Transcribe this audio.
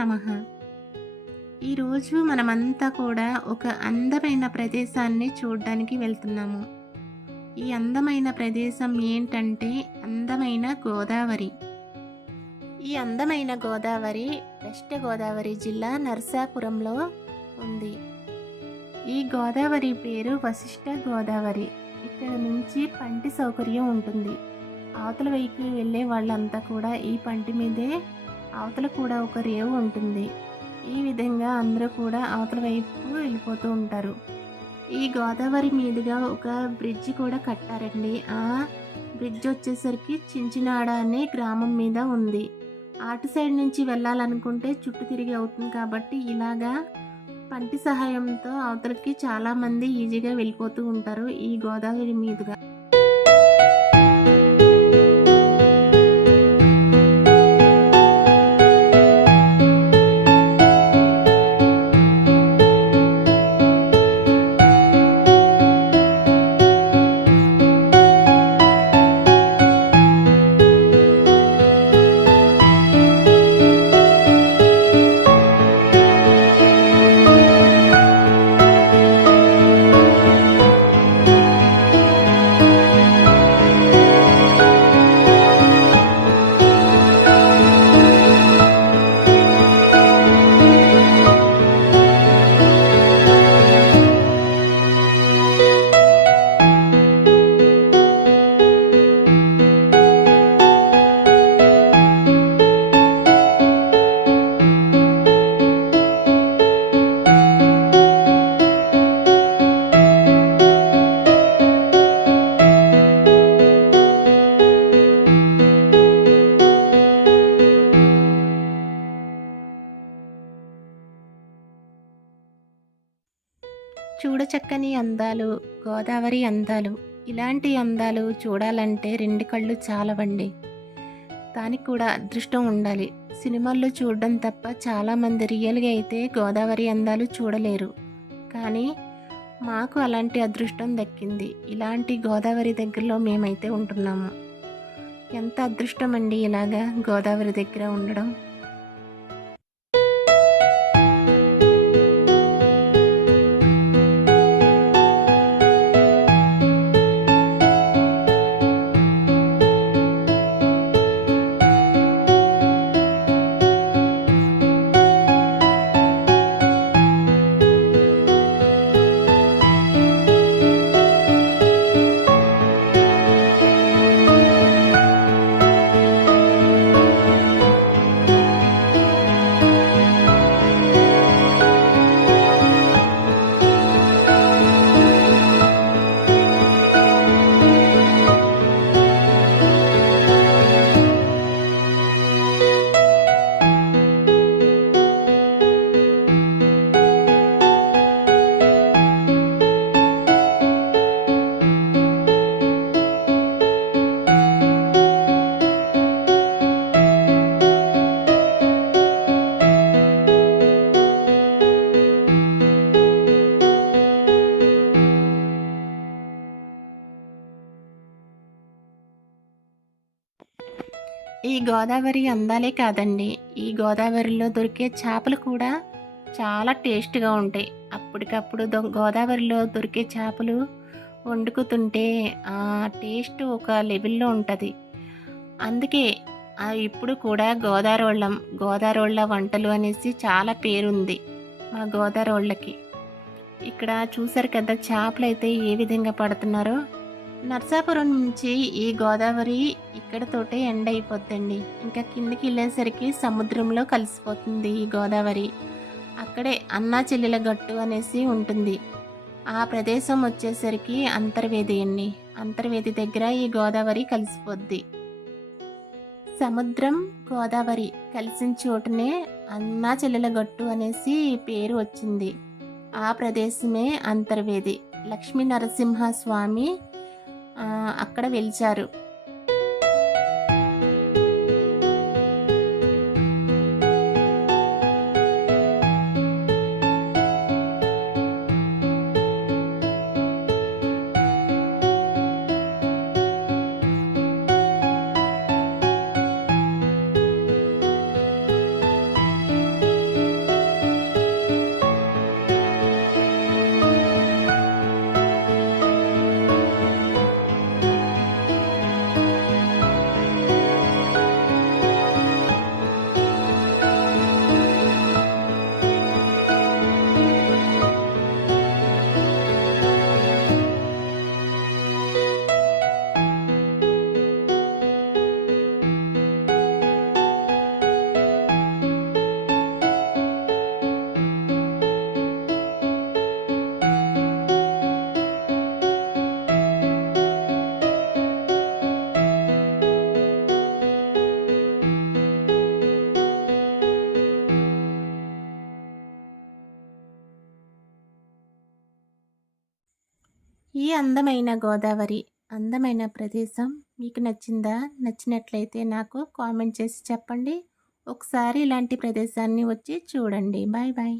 నమ. ఈరోజు మనమంతా కూడా ఒక అందమైన ప్రదేశాన్ని చూడడానికి వెళ్తున్నాము. ఈ అందమైన ప్రదేశం ఏంటంటే అందమైన గోదావరి. ఈ అందమైన గోదావరి వెస్ట్ గోదావరి జిల్లా నర్సాపురంలో ఉంది. ఈ గోదావరి పేరు వశిష్ఠ గోదావరి. ఇక్కడ నుంచి పంటి సౌకర్యం ఉంటుంది. అవతల వైపు వెళ్ళే వాళ్ళంతా కూడా ఈ పంటి మీదే అవతల కూడా ఒక రేవు ఉంటుంది. ఈ విధంగా అందరూ కూడా అవతల వైపు వెళ్ళిపోతూ ఉంటారు. ఈ గోదావరి మీదుగా ఒక బ్రిడ్జ్ కూడా కట్టారండి. ఆ బ్రిడ్జ్ వచ్చేసరికి చించినాడ అనే గ్రామం మీద ఉంది. అటు సైడ్ నుంచి వెళ్ళాలనుకుంటే చుట్టూ తిరిగి అవుతుంది కాబట్టి ఇలాగా పంటి సహాయంతో అవతలకి చాలామంది ఈజీగా వెళ్ళిపోతూ ఉంటారు ఈ గోదావరి మీదుగా. చూడచక్కని అందాలు గోదావరి అందాలు ఇలాంటి అందాలు చూడాలంటే రెండు కళ్ళు చాలవండి. దానికి కూడా అదృష్టం ఉండాలి. సినిమాల్లో చూడడం తప్ప చాలామంది రియల్గా అయితే గోదావరి అందాలు చూడలేరు. కానీ మాకు అలాంటి అదృష్టం దక్కింది. ఇలాంటి గోదావరి దగ్గరలో మేమైతే ఉంటున్నాము. ఎంత అదృష్టం అండి ఇలాగా గోదావరి దగ్గర ఉండడం. గోదావరి అందాలే కాదండి. ఈ గోదావరిలో దొరికే చేపలు కూడా చాలా టేస్ట్గా ఉంటాయి. అప్పటికప్పుడు దొ- గోదావరిలో దొరికే చేపలు వండుకుతుంటే ఆ టేస్ట్ ఒక లెవెల్లో ఉంటుంది. అందుకే ఇప్పుడు కూడా గోదావరోళ్ళం గోదావరోళ్ళ వంటలు అనేసి చాలా పేరుంది మా గోదావరోళ్ళకి ఇక్కడ చూసారు కదా చేపలు అయితే ఏ విధంగా పడుతున్నారో? నర్సాపురం నుంచి ఈ గోదావరి ఇక్కడతోటే ఎండ్ అయిపోద్దండి. ఇంకా కిందికి వెళ్ళేసరికి సముద్రంలో కలిసిపోతుంది ఈ గోదావరి. అక్కడే అన్నా చెల్లెల గట్టు అనేసి ఉంటుంది. ఆ ప్రదేశం వచ్చేసరికి అంతర్వేది అండి. అంతర్వేది దగ్గర ఈ గోదావరి కలిసిపోద్ది. సముద్రం గోదావరి కలిసిన చోటనే అన్నా చెల్లెల గట్టు అనేసి పేరు వచ్చింది. ఆ ప్రదేశమే అంతర్వేది. లక్ష్మీ నరసింహ స్వామి అక్కడ వెలిచారు. ఈ అందమైన గోదావరి అందమైన ప్రదేశం మీకు నచ్చిందా? నచ్చినట్లయితే నాకు కామెంట్ చేసి చెప్పండి. ఒకసారి ఇలాంటి ప్రదేశాన్ని వచ్చి చూడండి. Bye bye.